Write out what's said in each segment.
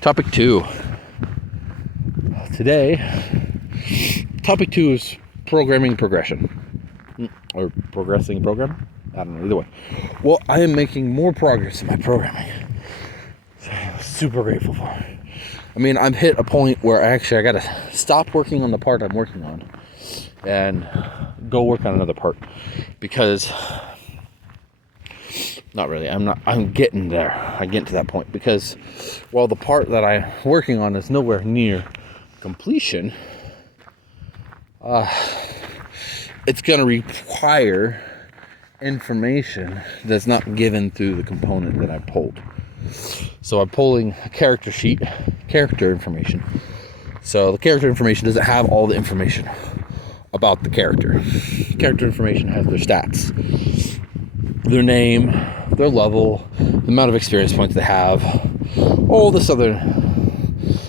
Topic 2. Today, topic 2 is programming progression. Or progressing program? I don't know, either way. Well, I am making more progress in my programming. So I'm super grateful for it. I mean, I've hit a point where I gotta stop working on the part I'm working on and go work on another part, because not really, I'm getting there. I get to that point because while the part that I'm working on is nowhere near completion, it's going to require information that's not given through the component that I pulled. So I'm pulling a character sheet, character information. So the character information doesn't have all the information about the character. Character information has their stats, their name, their level, the amount of experience points they have, all this other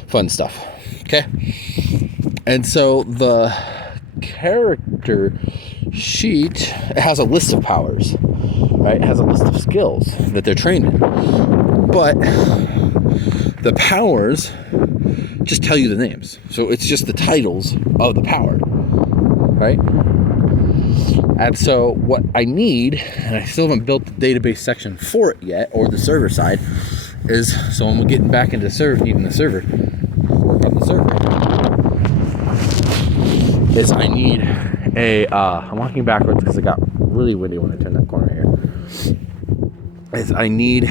fun stuff. Okay? And so the character sheet has a list of powers, right? It has a list of skills that they're trained in. But the powers just tell you the names. So it's just the titles of the power, right? And so what I need, and I still haven't built the database section for it yet, or the server side, is, so I'm getting back into even the server, work on the server, is I need I'm walking backwards because it got really windy when I turned that corner here, is I need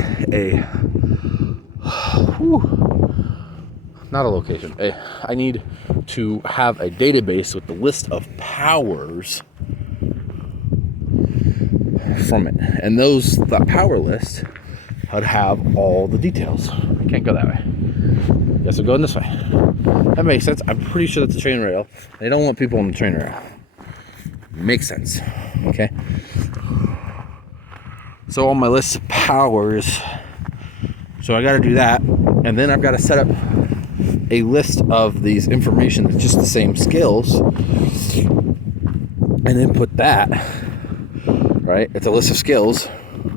not a location, I need to have a database with the list of powers from it, and that power list would have all the details. I can't go that way. Guess I'm going this way. That makes sense. I'm pretty sure that's a train rail. They don't want people on the train rail. Makes sense. Okay. So on my list of powers, so I got to do that, and then I've got to set up a list of these information that's just the same skills, and input that. Right? It's a list of skills,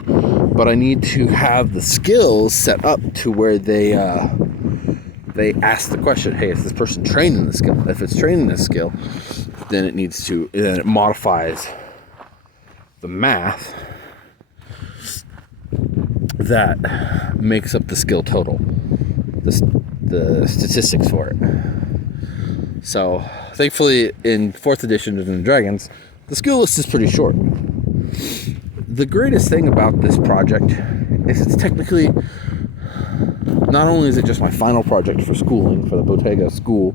but I need to have the skills set up to where they ask the question, hey, is this person trained in this skill? If it's trained in this skill, then it modifies the math that makes up the skill total, the statistics for it. So thankfully in 4th edition of Dungeons and Dragons, the skill list is pretty short. The greatest thing about this project is it's technically, not only is it just my final project for schooling, for the Bottega school,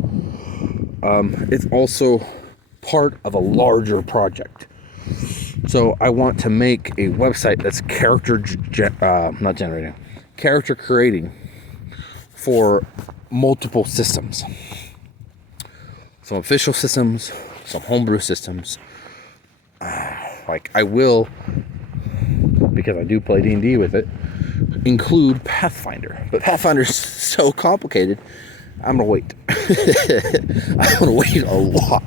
it's also part of a larger project. So I want to make a website that's character creating for multiple systems. Some official systems, some homebrew systems. Like I will, because I do play D&D with it, include Pathfinder. But Pathfinder is so complicated, I'm gonna wait. I'm gonna wait a lot.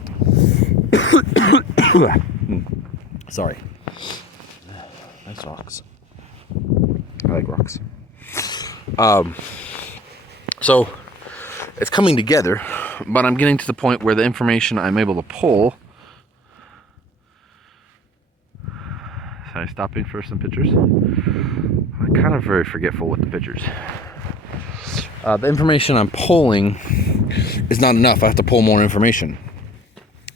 Sorry. Nice rocks. I like rocks. So it's coming together, but I'm getting to the point where the information I'm able to pull. So I stopping for some pictures. I'm kind of very forgetful with the pictures. The information I'm pulling is not enough. I have to pull more information.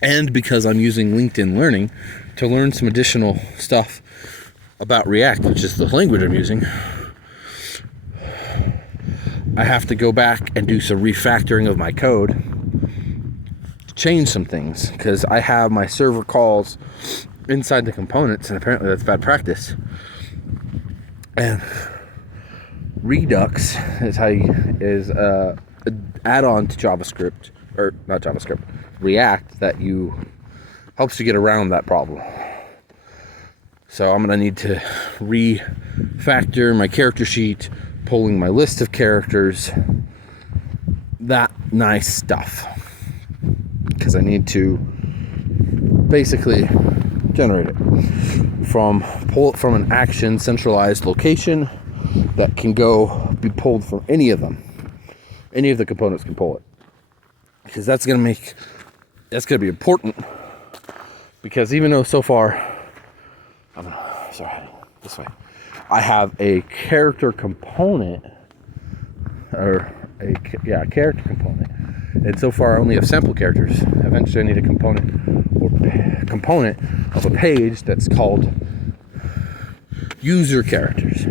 And because I'm using LinkedIn Learning to learn some additional stuff about React, which is the language I'm using, I have to go back and do some refactoring of my code to change some things, because I have my server calls inside the components, and apparently that's bad practice. And Redux is an add-on to JavaScript, or not JavaScript, React, that helps you get around that problem. So I'm gonna need to refactor my character sheet, pulling my list of characters, that nice stuff, because I need to basically generate it pull it from an action centralized location that can be pulled from any of them. any of the components can pull it. Because that's going to be important. Because even though so far, this way, I have a character component, character component, and so far I only have sample characters. Eventually I need a component of a page that's called user characters,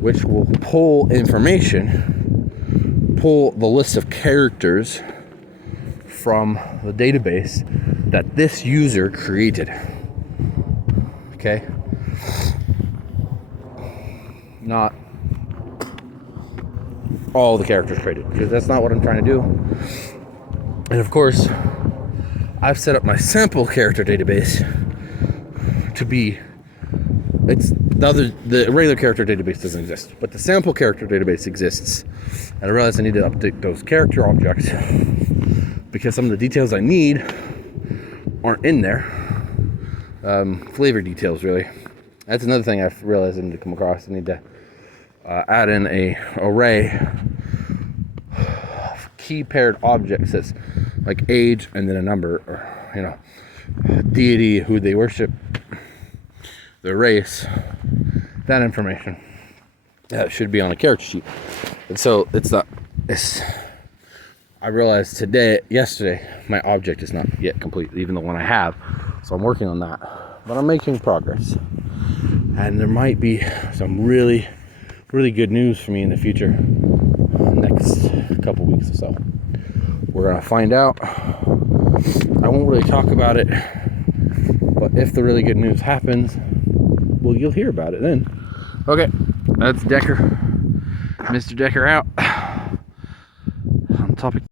which will pull the list of characters from the database that this user created. Okay? Not all the characters created, because that's not what I'm trying to do. And of course, I've set up my sample character database to be, the regular character database doesn't exist, but the sample character database exists. And I realized I need to update those character objects because some of the details I need aren't in there. Flavor details, really. That's another thing I've realized I need to come across. I need to add in a array of key paired objects that's like age and then a number, or deity, who they worship, their race, that information. That should be on a character sheet. And so I realized yesterday, my object is not yet complete, even the one I have. So I'm working on that, but I'm making progress. And there might be some really, really good news for me in the future, next couple weeks or so. We're gonna find out. I won't really talk about it, but if the really good news happens, well, you'll hear about it then. Okay, that's Decker. Mr. Decker out. On topic